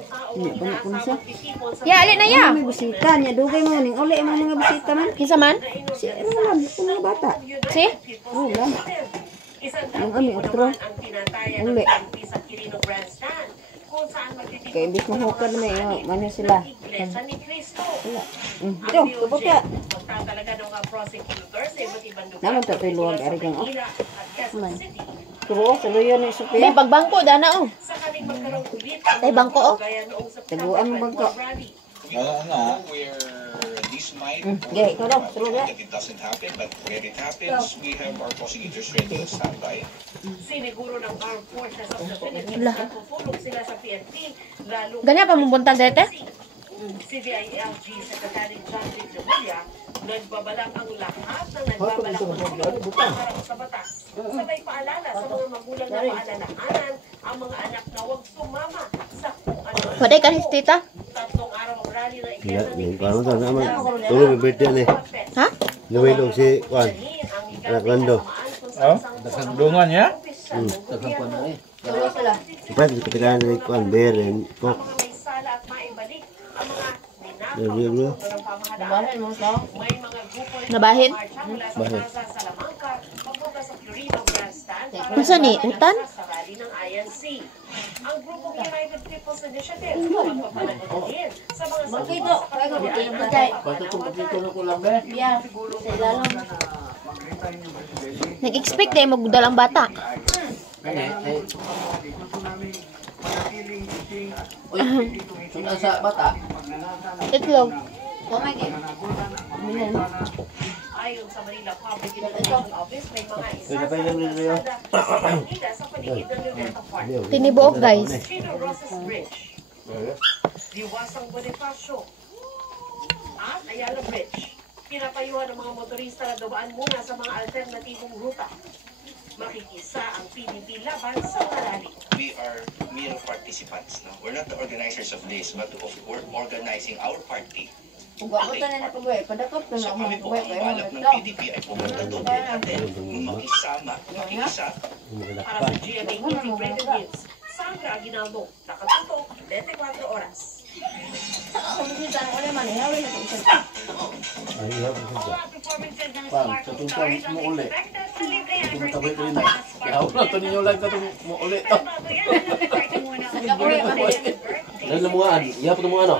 Ini pun siya. Ya, alin na ya. May bisita niya. Dugay mo ning uli mo mga bisita man. Kinsa man? Si Roland, kung mga bata. Si? Roland. Ang ami otro. Uli. Kaya imbis mahukad na yun. Mano sila. Wala. Ito, tubot ya. Naman ito ito'y luwag. Arigang o. Man. Turo, saluyo na yung Sophia. May pagbangko, dana o. May bangko o. Taguan mo bangko. Wala nga, where this might Gaya, ikaw daw. Turo ya. that it doesn't happen, but when it happens, we have our prosecutors ready to stand by. Siniguro ng Armed Forces of the Philippines na tutulong sila sa PNP, lalo Ganyan pa mong dete? si DILG Secretary John Vic Remulla, nagbabalang ang lahat ng nagbabalang magpulong sa batas. Sabay paalala sa mga magulang na paalalahanan ang mga anak na huwag sumama sa kung ano. Waday ka tita? Tatlong araw ang rally na Ya, ikinasa yung kano to naman. Tuloy may birthday ni. Ha? Nawilong si Juan. Anak Lando. Oh, dasagdungan ya? Turo sila. Ipat sa kapitanan ni Juan Beren. Kok. may sala at maibalik ang mga Dali bro. Nabahin mo sa. may mga grupo Nabahin? mula sa Salamanca papunta sa Florida Grandstand para Masa ni? Utan? sa rally ng INC. Ang grupong United People's Initiative magpapanagod din sa mga Bakito. Kaya ko bakit. Basta itong kapitulo ko lang ba? Yeah. Sa ilalim. Nag-expect na yung magdalang bata. Saan sa bata? Itlog. ayon sa Manila Public Education Office may mga isa sa paligid ng Luneta Park. Tinibuok guys. Chino Roses Bridge, Diwasang Bonifacio, at Ayala Bridge. Pinapayuhan ng mga motorista na dumaan muna sa mga alternatibong ruta. Makikisa ang PDP laban sa mga rally. We are mere participants. No? We're not the organizers of this, but we're organizing our party. Uga ko tanan ko ba? Padakot ko So na kami mo po ba? ang balak ng PDP ay pumunta doon natin makisama, makikisa. Para sa GMA Integrated News, Sandra Aguinaldo, nakatutok, 24 oras. Kumita ko naman eh. Hawin na ko isa. Ay, hap sa siya. Pang, sa tungkol mo uli. Tumatabi ko yun na. Kaya wala ito ninyo lang ito mo uli ito. Nagkapuwi pa din. Ano na mga ano? Iya po ito mga ano?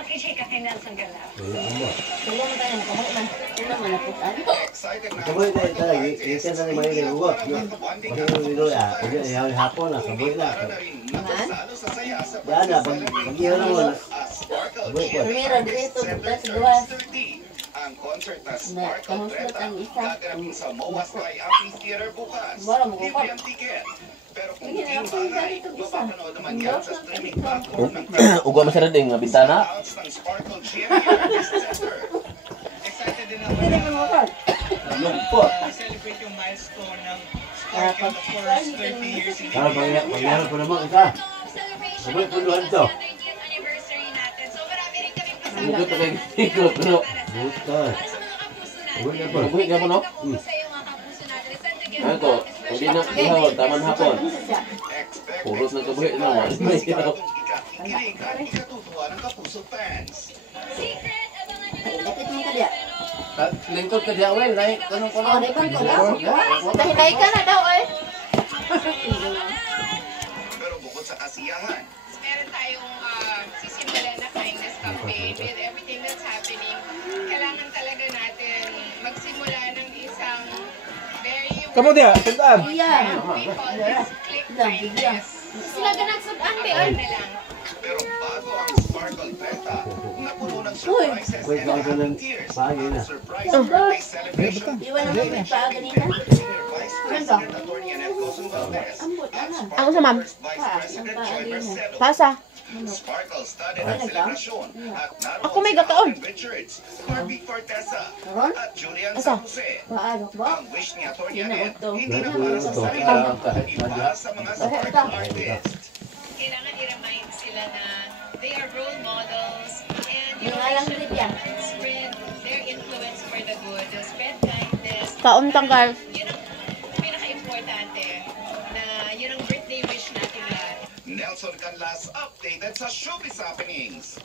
Tulo mo tayo nakabuhi man. Tulo man naputan. Excited na Kaboy na tayo. Ikan sa may nagugok. Kasi yung nilo ya. Kasi yung hapon na. Kaboy na. nasasalo sa saya sa Yan na. Pag-iwan mo na. Kaboy po. Primero dito. Plus dua. ang concert na Na, Sparkle kamusta Treta ang isa? gaganapin sa MOA Sky Amphitheater bukas. Wala mo Libre ko. ang ticket. Pero kung Sige, di ako bagay, dito isa. mapapanood naman yan sa streaming platform ng Ugo masyadong ng bintana. Outs ng Sparkle GMA Artist Center. Excited din ako Pwede mo ko. Lugpot. celebrate yung milestone ng Ah, Sparkle of course 30 years in Kaya pangyari ko naman isa. Kaboy po doon to. Bukit na kayo tigro. Pero, Buta. Kaboy na po. bukit ka po no? Ano to? Hindi na ihawag. Taman hapon. Puros ng kabuhi na. May ihawag. ikakikilig at ikatutuwa ng Kapuso fans. Lapit mo ka diya. Lingkod ka diya, well. Like, tanong ko Oh, na. di ba ko daw? Dahinay ka na daw eh. Pero bukod sa kasiyahan, Meron tayong sisimulan na kindness campaign with everything that's happening. Kailangan talaga natin magsimula ng isang very Kamu dia, tandaan. Yan. we call this click kindness. Sila ganagsudan be oy. Na lang. pero bago ang Sparkle Treta, napuno ng surprises Uy, and bago ng tears pagi na. ang surprise birthday celebration. Iwan naman yung paa ganina. Senior Vice President Atty. Annette Coson Valdez Ambot at na. Ako sa ma'am. First Vice President Joy Barcelo. Pasa. Sparkle studded ang selebrasyon at naroon Ako may si gakaon. Alvin Richards, Kirby Fortesa Karon? at Julian Asa? San Jose. Paano ba? Ang wish ni Atty. Yun na Annette, ito. hindi na Yun para na sa ito. sarili, kundi para sa mga Sparkle artists. Kailangan i-remind sila na they are role models and Yung alang should trip yan. spread their influence for the good, spread kindness. Kaon tangkal. Yun ang pinaka-importante na yun ang birthday wish natin lahat. Nelson ang last updated sa showbiz happenings.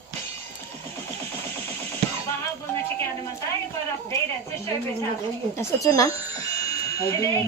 Mahabol na chika naman tayo para updated sa showbiz happenings. Nasutso na? Today,